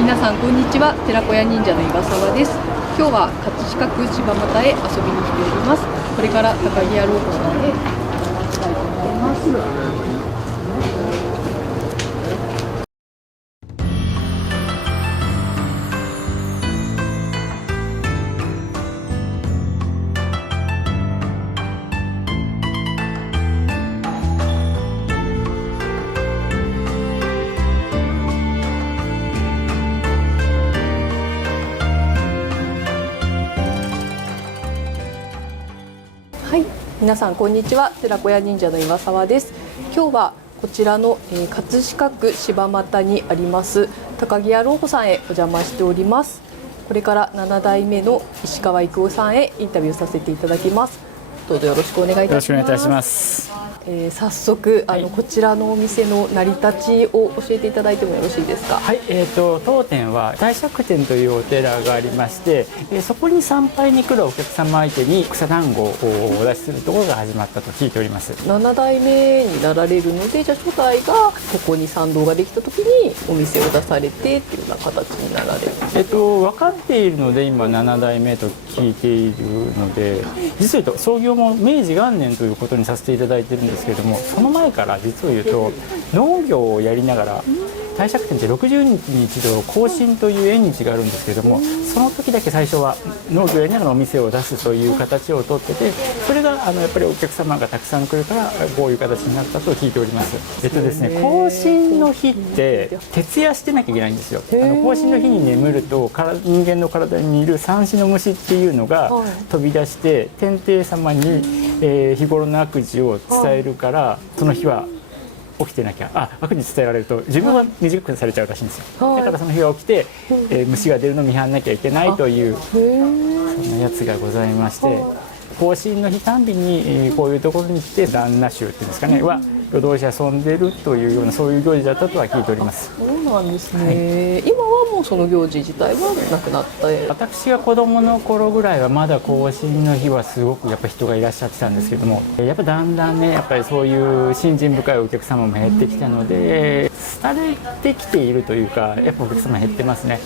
皆さんこんにちは、寺子屋忍者の岩沢です。今日は葛飾区柴又へ遊びに来ております。これから高木屋ロードさんへ行きたいと思います。はい、皆さんこんにちは、寺子屋忍者の岩沢です。今日はこちらの、葛飾区柴又にあります高木屋老舗さんへお邪魔しております。これから7代目の石川郁夫さんへインタビューさせていただきます。どうぞよろしくお願いいたします。よろしくお願いいたします。早速こちらのお店の成り立ちを教えていただいてもよろしいですか。はい、当店は大釈天というお寺がありまして、そこに参拝に来るお客様相手に草団子をお出しするところが始まったと聞いております。7代目になられるので、じゃあ初代がここに参道ができた時にお店を出されてっていうような形になられる。分かっているので今7代目と聞いているので、実を言うと創業も明治元年ということにさせていただいているんですけれども、その前から実を言うと農業をやりながら、大釈天って60日に一度更新という縁日があるんですけれども、その時だけ最初は農業をやりながらお店を出すという形をとってて、それがやっぱりお客様がたくさん来るからこういう形になったと聞いております。ですね、更新の日って徹夜してなきゃいけないんですよ。更新の日に眠ると人間の体にいる三子の虫っていうのが飛び出して天帝様に日頃の悪事を伝えるから、その日は起きてなきゃ、悪事伝えられると自分は短くされちゃうらしいんですよ。だからその日は起きて、虫が出るのを見張らなきゃいけないというそんなやつがございまして、更新の日たんびにこういうところに来て旦那衆っていうんですかねは夜通し遊んでるというような、そういう行事だったとは聞いております。そうなんですね、はい、今はもうその行事自体はなくなった。私が子供の頃ぐらいはまだ更新の日はすごくやっぱ人がいらっしゃってたんですけども、やっぱだんだんね、やっぱりそういう信心深いお客様も減ってきたので、廃れてきているというか、やっぱお客様減ってますね。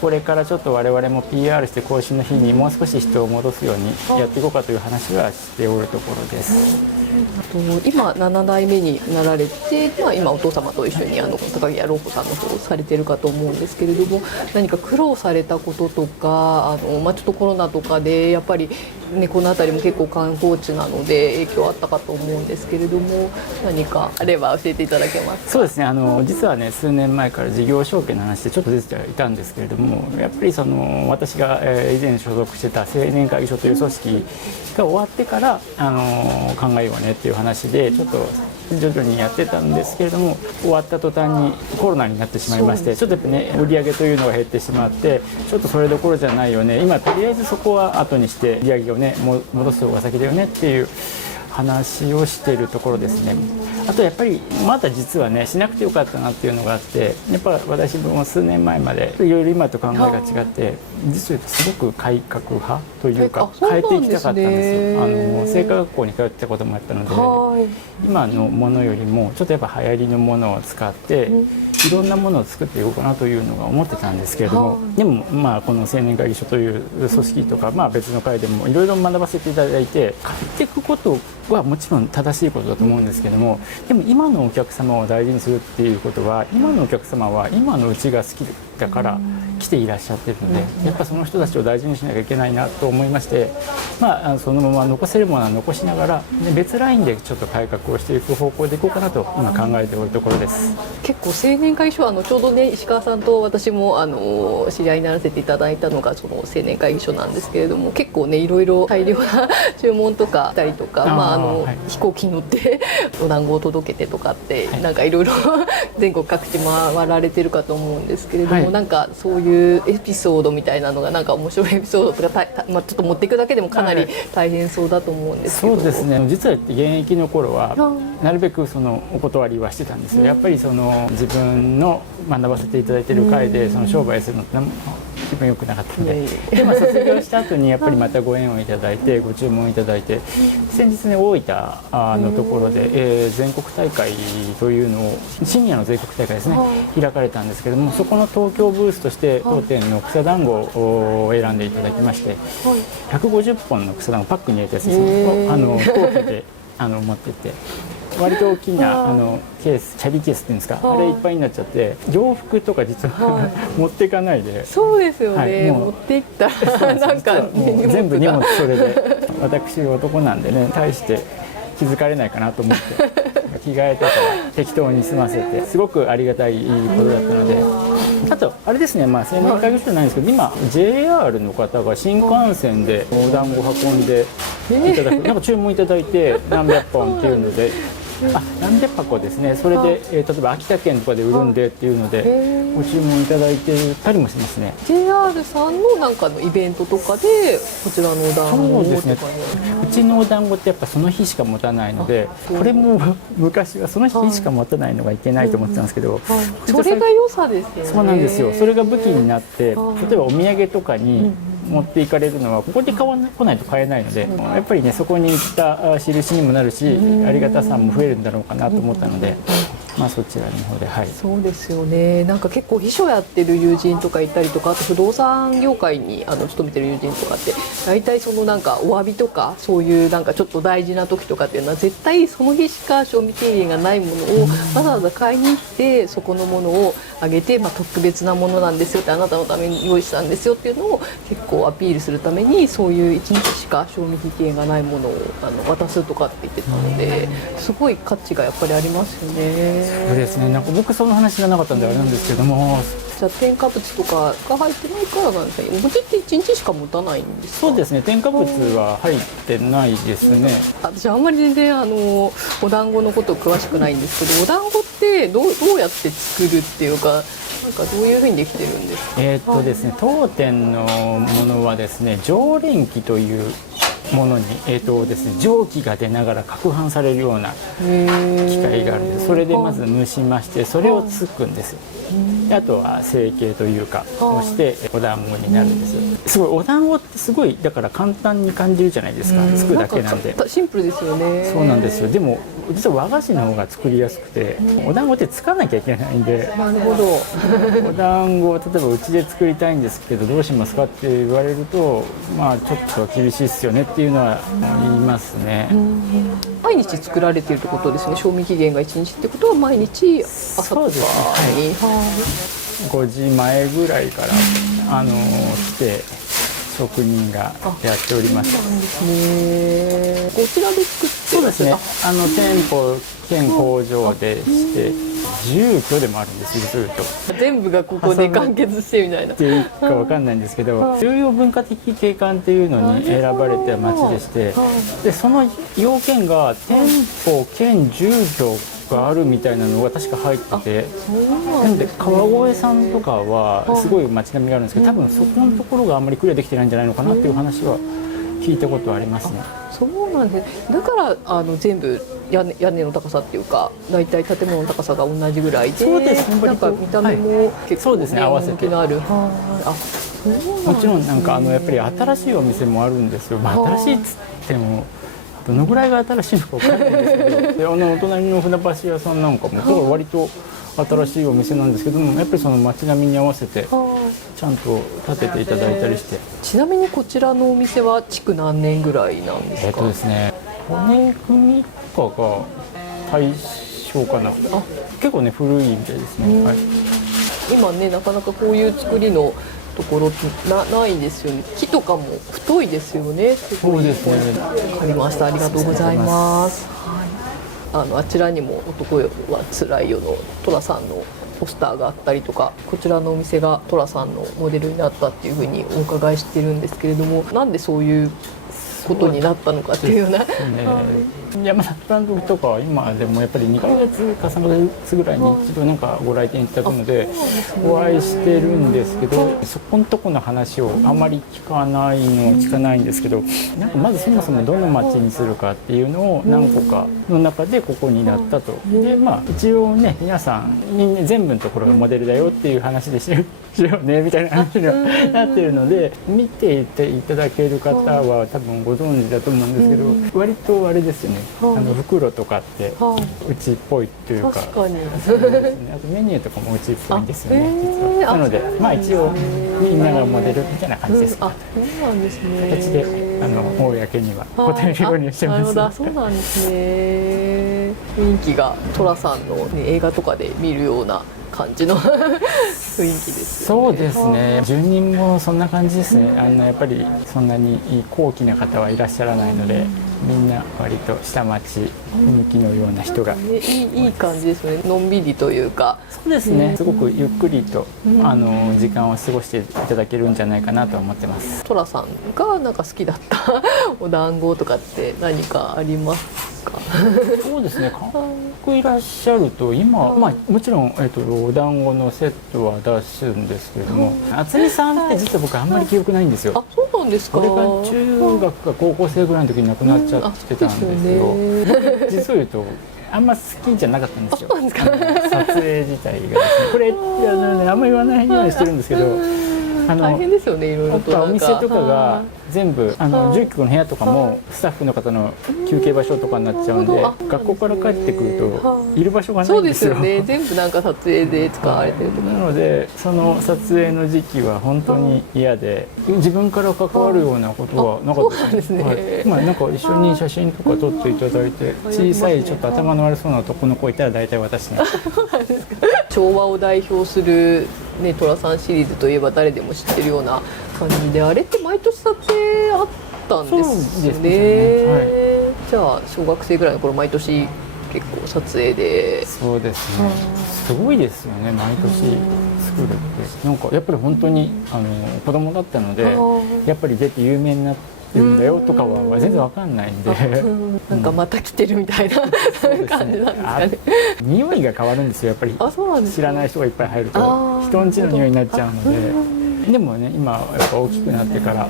これからちょっと我々も PR して更新の日にもう少し人を戻すようにやっていこうかという話はしておるところです。今7代目になられて、今お父様と一緒に高木屋老舗さんの方をされてるかと思うんですけれども、何か苦労されたこととか、ちょっとコロナとかでやっぱりね、この辺りも結構観光地なので影響あったかと思うんですけれども、何かあれば教えていただけますか。そうですね、実はね、数年前から事業承継の話でちょっと出ていたんですけれども、やっぱり私が以前所属してた青年会議所という組織が終わってから考えようねっていう話でちょっと徐々にやってたんですけれども、終わった途端にコロナになってしまいまして、ちょっとやっぱね売り上げというのが減ってしまって、ちょっとそれどころじゃないよね、今とりあえずそこは後にして売り上げをね戻す方が先だよねっていう話をしているところですね。あとやっぱりまだ実はねしなくてよかったなっていうのがあって、やっぱ私も数年前までいろいろ今と考えが違って、実はすごく改革派というか変えていきたかったんですよ。製菓学校に通ってたこともあったので、今のものよりもちょっとやっぱ流行りのものを使っていろんなものを作っていこうかなというのが思ってたんですけれども、でもこの青年会議所という組織とか、別の会でもいろいろ学ばせていただいて、変えていくことはもちろん正しいことだと思うんですけども、でも今のお客様を大事にするっていうことは、今のお客様は今のうちが好きだから来ていらっしゃってるので、やっぱその人たちを大事にしなきゃいけないなと思いまして、そのまま残せるものは残しながら、別ラインでちょっと改革をしていく方向でいこうかなと今考えておるところです。結構青年会議所はちょうどね、石川さんと私も知り合いにならせていただいたのがその青年会議所なんですけれども、結構ねいろいろ大量な注文とかしたりとか、飛行機に乗ってお団子を届けてとかって、なんかいろいろ全国各地回られてるかと思うんですけれども、なんかそういうエピソードみたいなのが、なんか面白いエピソードとかちょっと持っていくだけでもかなり大変そうだと思うんですけど。そうですね、実は現役の頃はなるべくお断りはしてたんですよ。やっぱり自分の学ばせていただいている会で商売するのって気分良くなかったので、いえいえで、卒業した後にやっぱりまたご縁をいただいてご注文いただいて、先日ね大分のところで、全国大会というのをシニアの全国大会ですね、開かれたんですけども、そこの東京ブースとして当店の草団子を選んでいただきまして、150本の草団子パックに入れたやつですね、飛行機で持ってって割と大きなケース、キャリーケースっていうんですか、あれいっぱいになっちゃって洋服とか実は持っていかないで、そうですよね、もう持っていったらなんか、もう全部荷物それで、私男なんでね大して気づかれないかなと思って着替えとか適当に済ませて、すごくありがたいことだったので、あとあれですね、青年会議所じゃないんですけど、今 JR の方が新幹線でお団子運んでいただく、なんか注文いただいて何百本っていうので。何百箱ですね、それで、例えば秋田県とかで売るんでっていうのでご注文いただいてたりもしますね。 JR さんのなんかのイベントとかでこちらのお団子をそうですね、うちのお団子ってやっぱその日しか持たないので、これも昔はその日しか持たないのがいけないと思ってたんですけど、それが良さですよね。そうなんですよ、それが武器になって、例えばお土産とかに持っていかれるのはここで買わ来ないと買えないので、やっぱりねそこに行った印にもなるし、ありがたさも増えるんだろうかなと思ったので、そちらの方で、はい、そうですよね。なんか結構秘書やってる友人とかいたりとか、あと不動産業界に勤めてる友人とかって大体そのなんかお詫びとかそういうなんかちょっと大事な時とかっていうのは絶対その日しか賞味期限がないものをわざわざ買いに行ってそこのものをあげて、特別なものなんですよって、あなたのために用意したんですよっていうのを結構アピールするために、そういう1日しか賞味期限がないものを渡すとかって言ってたので、すごい価値がやっぱりありますよね。そうですね、なんか僕その話がなかったんであれなんですけども、じゃあ添加物とかが入ってないからなんですね。お餅って1日しか持たないんですか？そうですね、添加物は入ってないですね。私あんまり全然お団子のこと詳しくないんですけど、お団子ってどうやって作るっていうか、なんかどういうふうにできてるんですか？ですね、当店のものはですね、蒸練機というものに、ですね、蒸気が出ながら攪拌されるような機械があるんで、それでまず蒸しまして、それをつくんですよ。であとは成形というかをしてお団子になるんですよ。すごいお団子ってすごいだから簡単に感じるじゃないですか、つくだけなんで。シンプルですよね。そうなんですよ。でも実は和菓子の方が作りやすくて、お団子ってつかなきゃいけないんで、なるほど。お団子を例えばうちで作りたいんですけどどうしますかって言われると、ちょっと厳しいっすよねっていうのは言いますね。毎日作られているってことですね。賞味期限が1日ってことは毎日朝とかに、5時前ぐらいから来て職人がやっております。そうなんですね。こちらで作ってそうですね。店舗兼工場でして住居でもあるんですよ、ずっと。全部がここで完結してみたいな。っていうかわかんないんですけど、重要文化的景観っていうのに選ばれた町でして、でその要件が店舗兼住居があるみたいなのが確か入ってて、なんで川越さんとかはすごい街並みがあるんですけど、多分そこのところがあんまりクリアできてないんじゃないのかなっていう話は聞いたことはありますね。そうなんです。だから全部屋根の高さっていうか、大体建物の高さが同じぐらいで、そうですね、なんか見た目も結構、そうですね、合わせて。のある。もちろんなんかやっぱり新しいお店もあるんですよ。新しいっつってもどのぐらいが新しいのか分からないんですけど、でお隣の船橋屋さんなんかも割と新しいお店なんですけども、やっぱりその街並みに合わせてちゃんと建てていただいたりして。ちなみにこちらのお店は築何年ぐらいなんですか？ですね、骨組みとかが大正かな。結構ね古いみたいですね。今ねなかなかこういう作りのところないんですよね。木とかも太いですよね。そうですね。わかりました。ありがとうございます。あちらにも男はつらいよの寅さんのポスターがあったりとか、こちらのお店が寅さんのモデルになったっていうふうにお伺いしてるんですけれども、なんでそういうことになったのかっていうような。山田監督とかは今でもやっぱり2ヶ月か3ヶ月ぐらいに一度なんかご来店いただくのでお会いしてるんですけど、そこのとこの話をあまり聞かないのは聞かないんですけど、なんかまずそもそもどの町にするかっていうのを何個かの中でここになったと。でまあ一応ね皆さんに全部のところがモデルだよっていう話でしようねみたいな話にはなってるので、見ていていただける方は多分ご存知だと思うんですけど、割とあれですよね、袋とかってうちっぽいというか、確かにそうですね、あとメニューとかもうちっぽいんですよね実は。なのでまあ一応みんながモデルみたいな感じです。あ、そうなんですね。形で公にはホテル購入してます。なるほど、そうなんですね。雰囲気が寅さんの、ね、映画とかで見るような感じの雰囲気ですよね。そうですね。住人もそんな感じですね。やっぱりそんなに高貴な方はいらっしゃらないので、みんな割と下町向きのような人が、いい感じですよね。のんびりというか。そうですね。すごくゆっくりと時間を過ごしていただけるんじゃないかなと思ってます。寅さんがなんか好きだったお団子とかって何かありますか？そうですね。韓国いらっしゃると今、まあもちろんお団子のセットは出すんですけれども、渥美さんって実は僕あんまり記憶ないんですよ。あ、そうなんですか。これが中学か高校生ぐらいの時に亡くなっちゃってたんですけど、実を言うとあんま好きじゃなかったんですよ。撮影自体がですね。これあんまり言わないようにしてるんですけど。大変ですよね、いろいろと。お店とかが全部住居の部屋とかもスタッフの方の休憩場所とかになっちゃうんで、学校から帰ってくるといる場所がないんですよ。そうですよね。全部なんか撮影で使われてるとか。なのでその撮影の時期は本当に嫌で、自分から関わるようなことはなかったですね。まあなんか一緒に写真とか撮っていただいて、小さいちょっと頭の悪そうな男の子いたら大体私ね。昭和を代表するね、寅さんシリーズといえば誰でも知ってるような感じで、あれって毎年撮影あったんですよね。じゃあ小学生ぐらいの頃毎年結構撮影で。そうですね。すごいですよね、毎年作るって。なんかやっぱり本当に子供だったので、やっぱり出て有名になってるんだよとかは全然わかんないんで、なんかまた来てるみたいな感じなんですかね。匂いが変わるんですよ、やっぱり。知らない人がいっぱい入ると人んちの匂いになっちゃうので。でもね、今やっぱ大きくなってから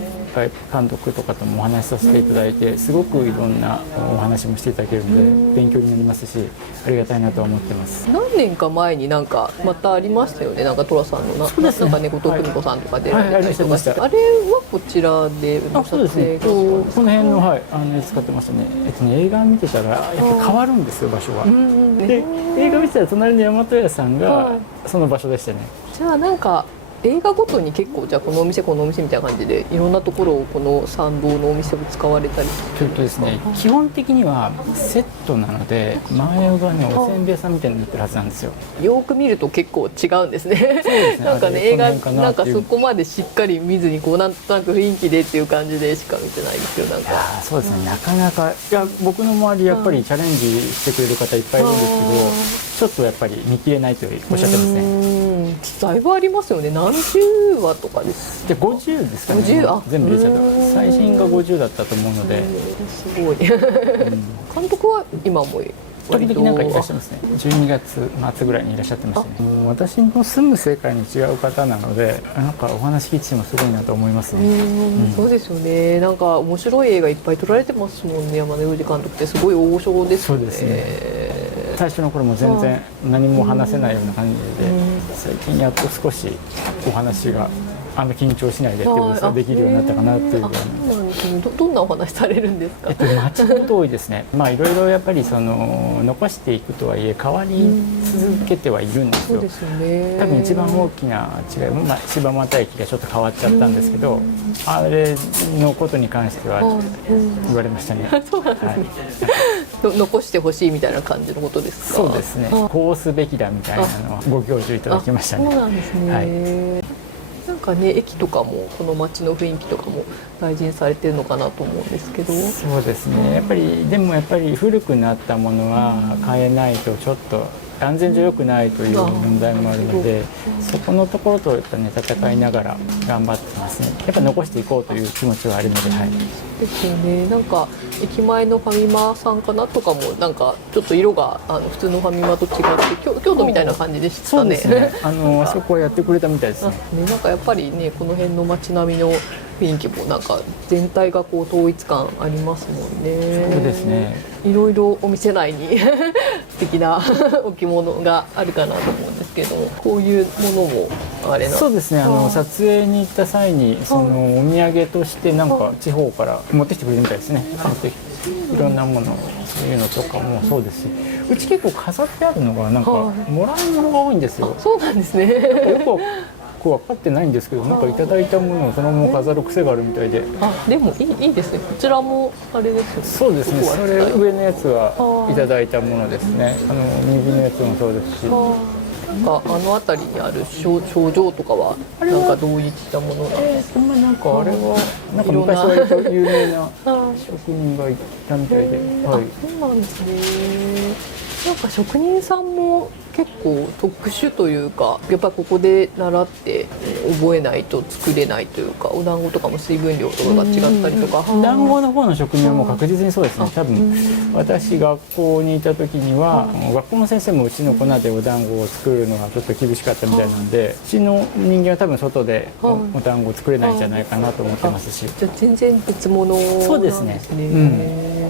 監督とかともお話しさせていただいて、すごくいろんなお話もしていただけるので勉強になりますし、ありがたいなとは思ってます。何年か前になんかまたありましたよね、なんか寅さんのなんかね、後藤久美子さんとか出られてたりとかして、あれはこちらで撮影。この辺の使ってましたね。映画見てたらやっぱ変わるんですよ、場所が。で映画見てたら隣の大和屋さんがその場所でしたね。じゃあなんか映画ごとに結構、じゃあこのお店このお店みたいな感じでいろんなところをこの参道のお店を使われたりというとですね、基本的にはセットなので前がねおせんべい屋さんみたいになってるはずなんですよ。よく見ると結構違うんですね。そうですね。なんかね、映画なんかそこまでしっかり見ずにこうなんとなく雰囲気でっていう感じでしか見てないですよ。なんかそうですね、なかなか僕の周りやっぱりチャレンジしてくれる方いっぱいいるんですけど、ちょっとやっぱり見切れないとおっしゃってますね。だいぶありますよね。何十話とかです。で50ですかね。全部入れちゃうと最新が50だったと思うので、すごい。監督は今も時々なんかいらっしゃいますね。12月末ぐらいにいらっしゃってましたね。私の住む世界に違う方なので、なんかお話聞いてもすごいなと思いますね。そうですよね。なんか面白い映画いっぱい撮られてますもんね。山根裕二監督ってすごい大御所ですよね。そうですね。最初の頃も全然何も話せないような感じで、最近やっと少しお話が緊張しないでっていうことができるようになったかなっていう。どんなお話されるんですか？街のこと多いですね。まあいろいろやっぱり残していくとはいえ変わり続けてはいるんですよ。多分一番大きな違い、柴又駅がちょっと変わっちゃったんですけど、あれのことに関しては言われましたね。そうなんですね。残してほしいみたいな感じのことですか？そうですね。こうすべきだみたいなのをご教授いただきましたね。そうなんですね。なんかね、駅とかもこの街の雰囲気とかも大事にされてるのかなと思うんですけど。そうですね。でもやっぱり古くなったものは変えないとちょっと安全上良くないという問題もあるので、そこのところとやっぱね戦いながら頑張ってますね。やっぱ残していこうという気持ちはあるので、はい。ですよね。なんか駅前のファミマさんかなとかもなんかちょっと色が普通のファミマと違って京都みたいな感じでしたね。そうですね。あそこはやってくれたみたいですね。なんかやっぱりねこの辺の街並みの雰囲気もなんか全体がこう統一感ありますもんね。そうですね。いろいろお店内に素敵な置物があるかなと思うんですけども、こういうものもあれなんですか？そうですね。撮影に行った際にそのお土産としてなんか地方から持ってきてくれるみたいですね。いろんなものそういうのとかもそうですし、うち結構飾ってあるのがなんかもらうものが多いんですよ。そうなんですね。よく分かってないんですけど、なんかいただいたものをそのまま飾る癖があるみたいで。でもいいですね。こちらもあれですよね。そうですね。それ上のやつはいただいたものですね。右のやつもそうですし。なんか辺りにある賞状とかはなんかどういったものなんですか？なんかあれはなんか昔割と有名な職人がいたみたいで、はい。そうなんですね。なんか職人さんも結構特殊というか、やっぱりここで習って覚えないと作れないというか、お団子とかも水分量とかが違ったりとか。団子の方の職人はもう確実にそうですね。多分私学校にいた時には学校の先生もうちの粉でお団子を作るのがちょっと厳しかったみたいなので、うちの人間は多分外でお団子を作れないんじゃないかなと思ってますし。じゃあ全然別物なんですね。そうですね。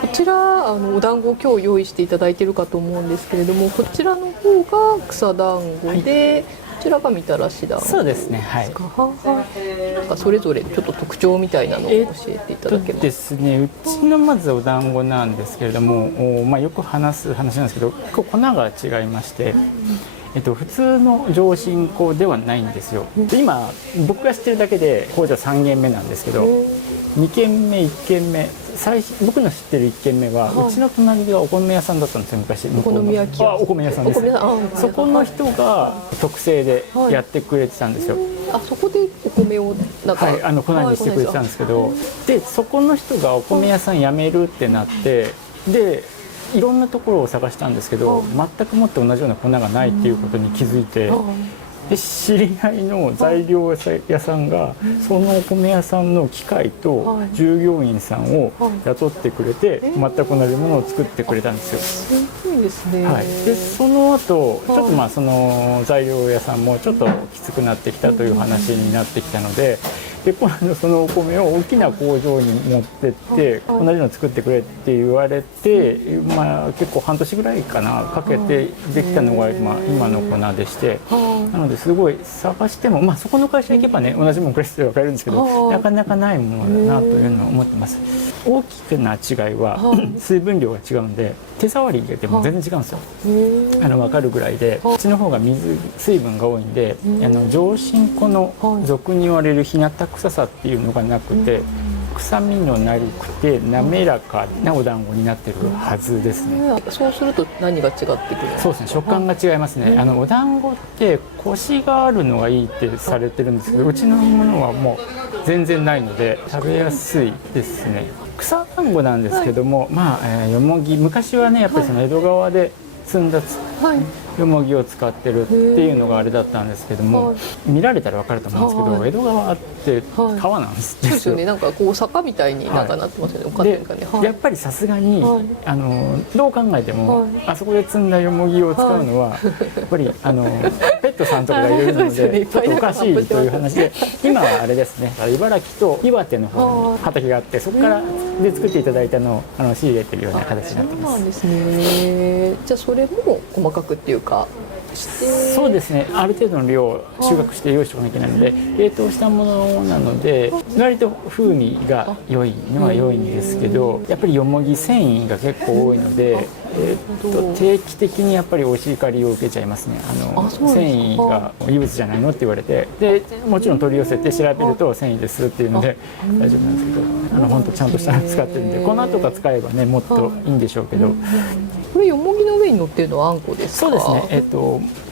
こちらお団子を今日用意していただいているかと思うんですけれども、こちらの方が草団子で、こちらがみたらし団子。そうですね。はい。なんかそれぞれちょっと特徴みたいなのを教えていただけますか？ですね。うちのまずお団子なんですけれども、よく話す話なんですけど、粉が違いまして。普通の上新粉ではないんですよ。今僕が知ってるだけで工場3軒目なんですけど、2軒目1軒目僕の知ってる1軒目は、うちの隣がお米屋さんだったんですよ昔。お好み焼きお米屋さんです。そこの人が特製でやってくれてたんですよ。そこでお米をなんか粉にしてくれてたんですけど、でそこの人がお米屋さん辞めるってなって、でいろんなところを探したんですけど、全くもって同じような粉がないっていうことに気づいて、で知り合いの材料屋さんがそのお米屋さんの機械と従業員さんを雇ってくれて、全く同じものを作ってくれたんですよ。すごいですね。でその後ちょっとその材料屋さんもちょっときつくなってきたという話になってきたので、今度そのお米を大きな工場に持ってって同じの作ってくれって言われて、結構半年ぐらいかなかけてできたのが今の粉でして、なのですごい探しても、そこの会社行けばね同じものくれって分かるんですけど、なかなかないものだなというのを思ってます。大きな違いは水分量が違うんで、手触りでも全然違うんですよ。分かるぐらいで、こっちの方が水分が多いんで、上新粉の俗に言われる日向臭さっていうのがなくて、臭みのなくて滑らかなお団子になってるはずですね。そうすると何が違ってくるんですか？そうですね、食感が違いますね。お団子ってコシがあるのがいいってされてるんですけど、うちのものはもう全然ないので食べやすいですね。草団子なんですけども、よもぎ、昔はねやっぱりその江戸川で摘んだよもぎを使ってるっていうのがあれだったんですけども、見られたら分かると思うんですけど、江戸川って川なんですよ。そうですよね。なんかこう坂みたいになってますよね。でやっぱりさすがにどう考えてもあそこで摘んだよもぎを使うのはやっぱりペットさんとかがいるのでちょっとおかしいという話で、今はあれですね、茨城と岩手の方に畑があって、そこからで作っていただいたのを仕入れてるような形になってます。そうなんですね。じゃあそれも細かくっていうかそうですね、ある程度の量を収穫して用意しておかなきゃいけないので、冷凍したものなので割と風味が良いのは良いんですけど、やっぱりよもぎ繊維が結構多いので、定期的にやっぱりお叱りを受けちゃいますね。繊維が異物じゃないのって言われて、でもちろん取り寄せて調べると繊維ですっていうので大丈夫なんですけど、本当ちゃんとしたの使ってるんで、粉とか使えばねもっといいんでしょうけど。これよもぎの上に乗ってるのはあんこですか？そうですね、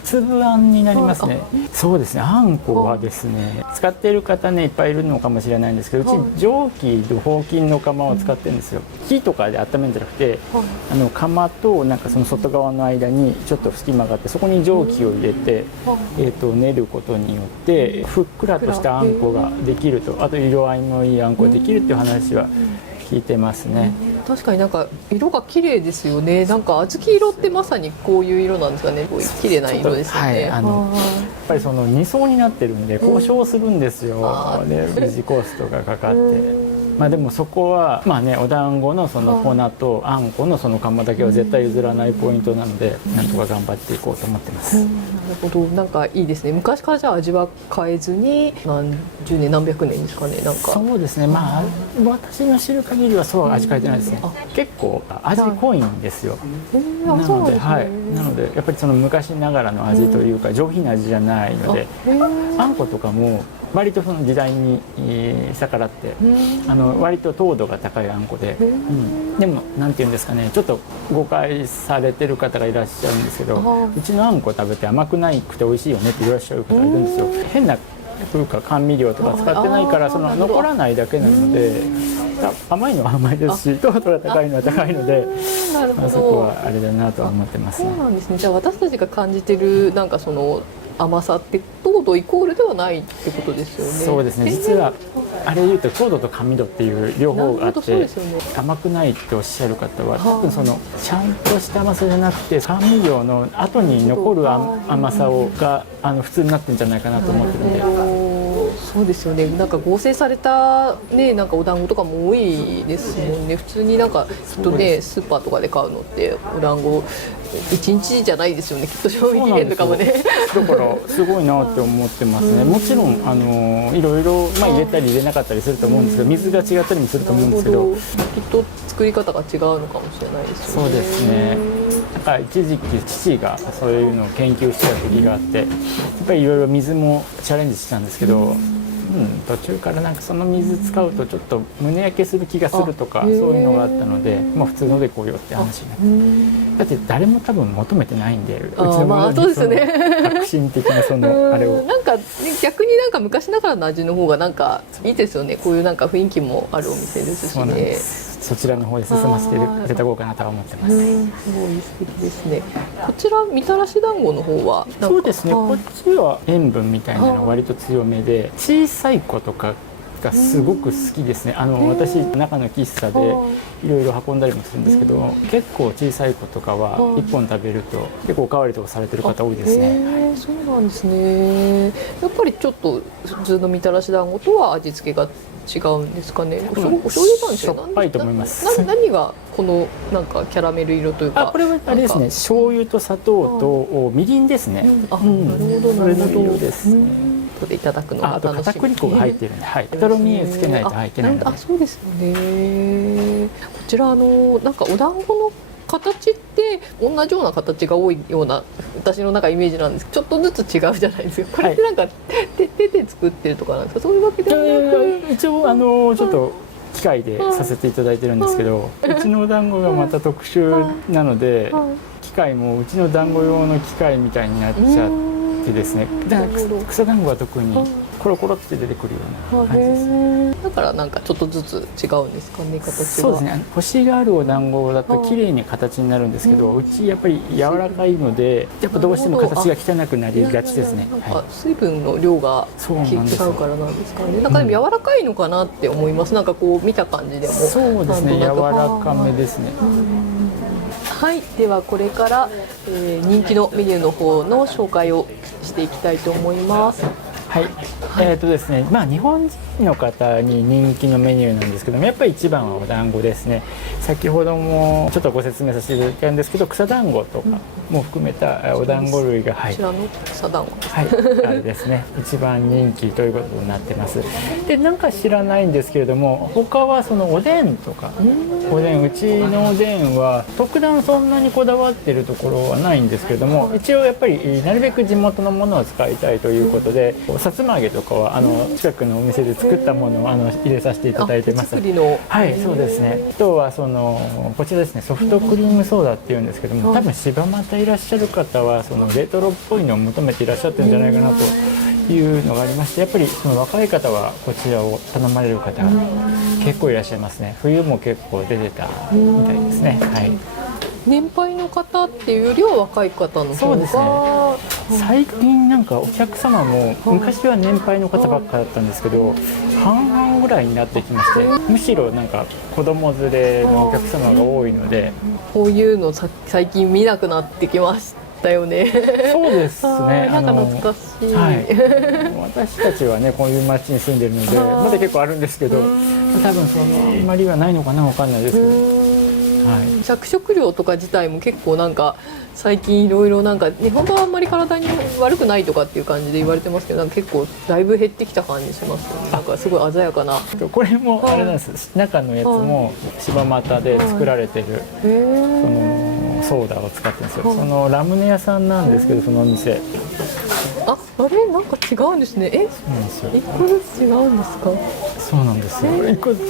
粒あんになりますね。そうですね、あんこはですね、使っている方ねいっぱいいるのかもしれないんですけど、うち蒸気とほうきんの釜を使ってるんですよ。火とかで温めるんじゃなくて、釜となんかその外側の間にちょっと隙間があって、そこに蒸気を入れて、練ることによってふっくらとしたあんこができると、あと色合いのいいあんこができるっていう話は聞いてますね。確かになんか色が綺麗ですよね。なんか小豆色ってまさにこういう色なんですかね。こういう綺麗な色ですよね。やっぱりその2層になってるんで交渉するんですよ。で維持コストがかかって。まあでもそこはまあね、お団子のその粉とあんこのその釜だけは絶対譲らないポイントなので、なんとか頑張っていこうと思ってます。なるほど、なんかいいですね。昔からじゃあ味は変えずに何十年何百年ですかね。なんかそうですね、まあ私の知る限りはそう味変えてないですね。結構味濃いんですよ。なので、なのでやっぱりその昔ながらの味というか上品な味じゃないので、あんことかも割とその時代に逆らって割と糖度が高いあんこで、でもなんていうんですかね、ちょっと誤解されてる方がいらっしゃるんですけど、うちのあんこ食べて甘くないくて美味しいよねっていらっしゃる方がいるんですよ。変な風か甘味料とか使ってないから、その残らないだけなので、甘いのは甘いですし糖度が高いのは高いので、そこはあれだなとは思ってますね。そうなんですね。じゃあ私たちが感じてるなんかその甘さって糖度イコールではないってことですよね。そうですね、実はあれ言うと糖度と甘味度っていう両方があって、甘くないっておっしゃる方は多分そのちゃんとした甘さじゃなくて甘味料の後に残る甘さが普通になってるんじゃないかなと思ってるんで。そうですよね。なんか合成されたね、なんかお団子とかも多いですもんね。普通になんかきっとね、スーパーとかで買うのってお団子1日じゃないですよね。きっと賞味期限とかもね。だからすごいなって思ってますね。もちろんいろいろ入れたり入れなかったりすると思うんですけど、水が違ったりもすると思うんですけど、きっと作り方が違うのかもしれないですよね。そうですね。なんか一時期父がそういうのを研究してた時があって、やっぱりいろいろ水もチャレンジしたんですけど、途中からなんかその水使うとちょっと胸焼けする気がするとか、そういうのがあったので、普通のでこうよって話になって、だって誰も多分求めてないんで、うちのものにその革新的なそのあれをなんか、ね、逆になんか昔ながらの味の方がなんかいいですよね。こういうなんか雰囲気もあるお店ですしね。そちらの方で進ませていただこうかなとは思ってます。すごい素敵ですね。こちらみたらし団子の方はそうですね、こっちは塩分みたいなの割と強めで、小さい子とかがすごく好きですね。私中の喫茶でいろいろ運んだりもするんですけど、結構小さい子とかは1本食べると結構おかわりとかされてる方多いですね。そうなんですね。やっぱりちょっと普通のみたらし団子とは味付けが違うんですかね。お醤油なんですよ。しょっぱいと思います。何がこのなんかキャラメル色というか。これはあれですね。醤油と砂糖とみりんですね。なるほどなるほど。色ですね。後でいただくのが楽しみ。あと片栗粉が入ってるんで、とろみつけないと入ってないので。そうですよね。こちらなんかお団子の形って同じような形が多いような私のイメージなんですけど、ちょっとずつ違うじゃないですか。これってなんか手で作ってるとかなんですか。そういうわけではなく、一応ちょっと機械でさせていただいてるんですけど、うちのお団子がまた特殊なので、機械もうちの団子用の機械みたいになっちゃってですね。草団子は特にコロコロって出てくるような感じです。だからなんかちょっとずつ違うんですかね、形が。そうですね。コシがあるお団子だと綺麗に形になるんですけど、うちやっぱり柔らかいので、やっぱどうしても形が汚くなりがちですね。水分の量が違うからなんですかね。なんかでも柔らかいのかなって思います。なんかこう見た感じでも。そうですね。柔らかめですね。はい、ではこれから、人気のメニューの方の紹介をしていきたいと思います。はい、ですね、日本人の方に人気のメニューなんですけども、やっぱり一番はお団子ですね。先ほどもちょっとご説明させていただいたんですけど、草団子とかも含めたお団子類が、こちらの草団子ですね、あれですね、一番人気ということになってます。で、なんか知らないんですけれども、他はそのおでんとか、うちのおでんは特段そんなにこだわってるところはないんですけれども、一応やっぱりなるべく地元のものを使いたいということで、さつま揚げとかは近くのお店で作ったものを入れさせていただいてます。はい、そうですね。あとはこちらですね、ソフトクリームソーダっていうんですけども、多分柴又いらっしゃる方はそのレトロっぽいのを求めていらっしゃってるんじゃないかなというのがありまして、やっぱりその若い方はこちらを頼まれる方が結構いらっしゃいますね。冬も結構出てたみたいですね。はい。年配の方っていうよりは若い方の方が。そうですね。最近なんかお客様も昔は年配の方ばっかだったんですけど、半々ぐらいになってきまして、むしろなんか子供連れのお客様が多いので、こういうの最近見なくなってきましたよね。そうですね。なんか懐かしい。はい、私たちはねこういう町に住んでるのでまだ結構あるんですけど、多分そのあんまりはないのかな、わかんないですけど。はい、着色料とか自体も結構なんか最近いろいろなんか日本はあんまり体に悪くないとかっていう感じで言われてますけど、なんか結構だいぶ減ってきた感じしますよね。なんかすごい鮮やかな。これもあれなんです、中のやつも柴又で作られてるそのソーダを使ってるんですよ。そのラムネ屋さんなんですけど、そのお店あれなんか違うんですね。そうなんですよ。一個ずつ違うんですか。そうなんですよ。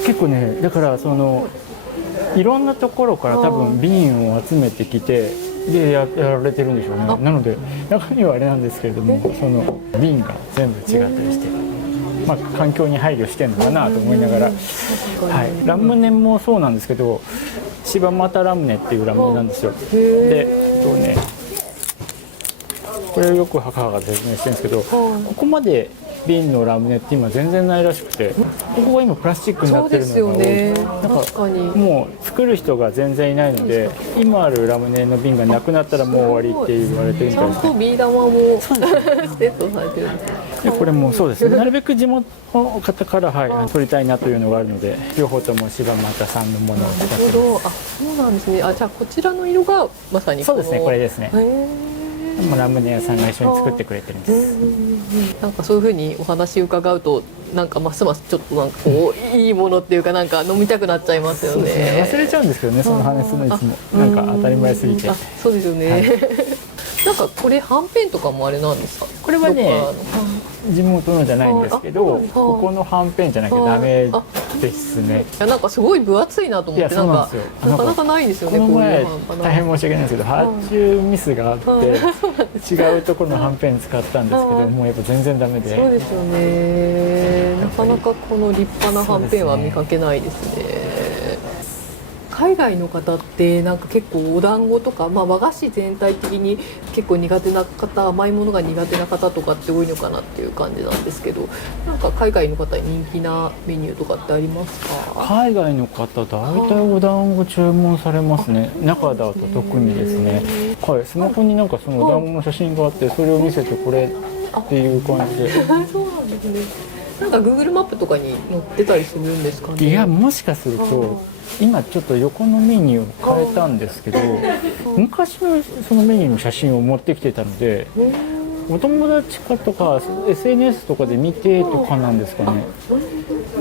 結構ね、だからそのいろんなところから多分瓶を集めてきてでやられてるんでしょうね。なので中身はあれなんですけれども、その瓶が全部違ったりして、まあ、環境に配慮してるのかなと思いながら、はい、ラムネもそうなんですけど、柴又ラムネっていうラムネなんですよ。で、これをよく母が説明してるんですけど、ここまで瓶のラムネって今全然ないらしくて、ここが今プラスチックになってるのが多い。ね、なんかもう作る人が全然いないので、今あるラムネの瓶がなくなったらもう終わりって言われてるみたいですね。ちゃんとビー玉もセットされてるんです。でこれもそうですね。なるべく地元の方から、はい、取りたいなというのがあるので、両方とも柴又さんのものを使ってます。そうなんですね。じゃあこちらの色がまさにそうですね。これですね。ラムネ屋さんが一緒に作ってくれてるんです。なんかそういう風にお話伺うと、なんかますますちょっとなんかこういいものっていうか、なんか飲みたくなっちゃいますよね。忘れちゃうんですけどね、その話するのいつもなんか当たり前すぎて。そうですよね。はい、なんかこれはんぺんとかもあれなんですか。これはね、地元のじゃないんですけど、ここのはんぺんじゃなきゃダメですね。いや、なんかすごい分厚いなと思って、なんかなかなかないですよね。この前大変申し訳ないんですけど、発注ミスがあって違うところのはんぺん使ったんですけど、もうやっぱ全然ダメで。そうですよね。なかなかこの立派なはんぺんは見かけないですね。海外の方ってなんか結構お団子とか、和菓子全体的に結構苦手な方、甘いものが苦手な方とかって多いのかなっていう感じなんですけど、なんか海外の方に人気なメニューとかってありますか。海外の方大体お団子注文されますね。中だと特にですね。はい、スマホになんかそのお団子の写真があって、それを見せてこれっていう感じで。そうなんですね。なんか Google マップとかに載ってたりするんですかね。いや、もしかすると今ちょっと横のメニューを変えたんですけど、昔のそのメニューの写真を持ってきてたので、お友達かとか SNS とかで見てとかなんですかね。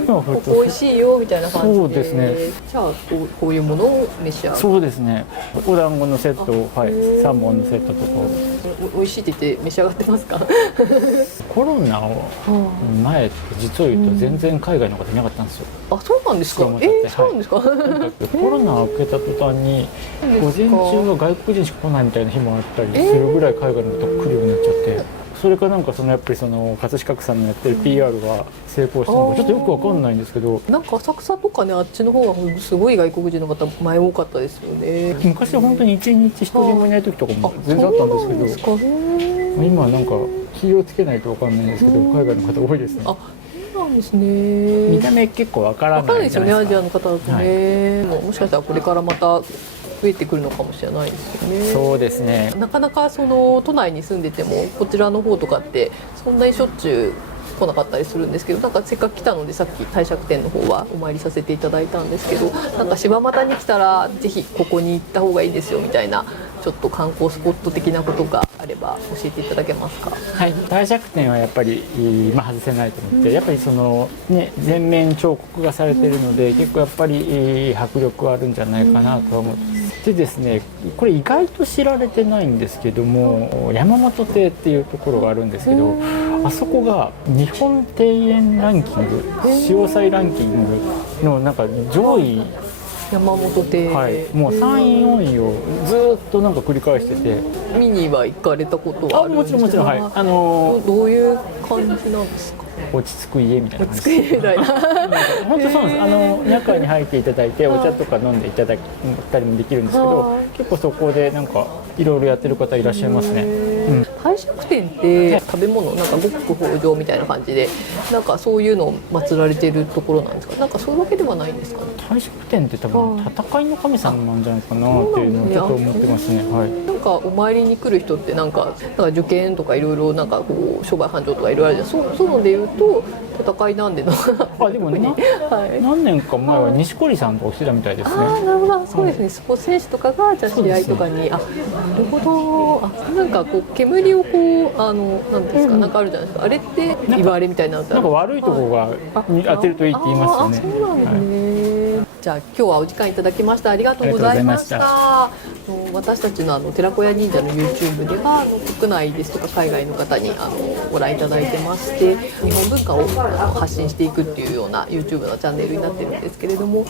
ここ美味しいよみたいな感じで。そうですね。じゃあこういうものを召し上がる。そうですね。お団子のセット、はい、3本のセットとか美味しいって言って召し上がってますか。コロナを前って実を言うと全然海外の方いなかったんですよ。あ、そうなんですか。そうなんですか。コロナ明けた途端に午前中は外国人しか来ないみたいな日もあったりするぐらい海外の方来るようになっちゃって。それかなんかやっぱりその葛飾区さんのやってる PR が成功したのかちょっとよくわかんないんですけど、なんか浅草とかね、あっちの方がすごい外国人の方前多かったですよね。昔は本当に1日1人もいない時とかも全然あったんですけど、今はなんか気をつけないとわかんないんですけど、海外の方多いですね。そうなんですね。見た目結構わからないですよね、アジアの方だとね。もしかしたらこれからまた増えてくるのかもしれないですよね。そうですね。なかなかその都内に住んでてもこちらの方とかってそんなにしょっちゅう来なかったりするんですけど、なんかせっかく来たのでさっき帝釈天の方はお参りさせていただいたんですけど、なんか柴又に来たらぜひここに行った方がいいですよみたいなちょっと観光スポット的なことがあれば教えていただけますか。はい、帝釈天はやっぱり、外せないと思って、やっぱりそのね全面彫刻がされているので、結構やっぱり、迫力はあるんじゃないかなと思って。でですね、これ意外と知られてないんですけども、山本亭っていうところがあるんですけど、あそこが日本庭園ランキング、詳細ランキングのなんか上位山本亭、はい、もう3位4位をずっとなんか繰り返してて。見には行かれたことはあるんですか？もちろんはい、どういう感じなんですか？落ち着く家みたいな感じ。机みたいな。本当そうなんです。中に入っていただいてお茶とか飲んでいただいたりもできるんですけど、結構そこでなんかいろいろやってる方いらっしゃいますね。帝釈天って食べ物なんか五穀豊穣みたいな感じでなんかそういうのを祀られてるところなんですか？なんかそういうわけではないんですかね？帝釈天って多分戦いの神様なんじゃないかなっていうのをちょっと思ってますね。はい。なんかお参りに来る人ってなんか受験とかいろいろなんかこう商売繁盛とかいろいろあるじゃん。そういうので言うと戦いなんでのでもね、はい、何年か前は錦織さんとおしてたみたいですね。なるほど、そうですね。スポーツ選手とかがじゃあ試合とかに、なるほど。なんかこう煙をこうなんですか、なんかあるじゃないですか。あれって言われみたいなのってなんか悪いところが当てるといいって言いますよね。そうなんですね。じゃあ今日はお時間いただきました。ありがとうございました。私たちの寺子屋忍者の YouTube では国内ですとか海外の方にご覧いただいてまして、日本文化を発信していくっていうような YouTube のチャンネルになってるんですけれども、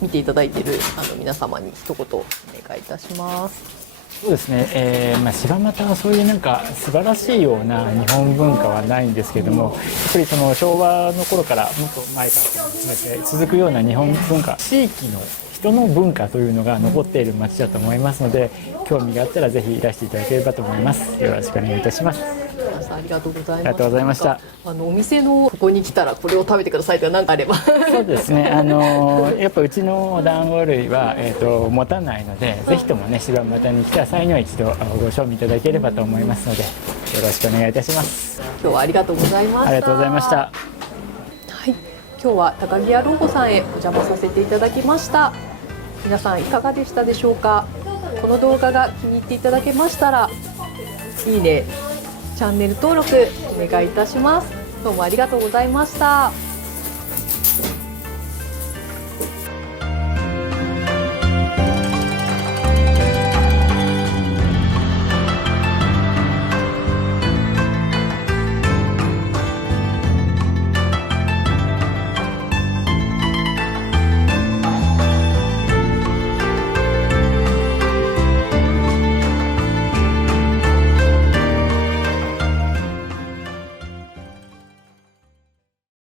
見ていただいている皆様に一言お願いいたします。そうですね、柴又はそういうなんか素晴らしいような日本文化はないんですけれども、やっぱりその昭和の頃からもっと前からですね、続くような日本文化、地域の人の文化というのが残っている町だと思いますので、興味があったらぜひいらしていただければと思います。よろしくお願いいたします。ありがとうございます。ありがとうございました。お店のここに来たらこれを食べてくださいとか何かあれば。そうですね。やっぱうちの団子類は持たないので、ぜひともね柴又に来た際には一度ご賞味いただければと思いますので、よろしくお願いいたします。今日はありがとうございました。ありがとうございました。はい、今日は高木屋老母さんへお邪魔させていただきました。皆さんいかがでしたでしょうか？この動画が気に入っていただけましたら、いいね、チャンネル登録お願いいたします。どうもありがとうございました。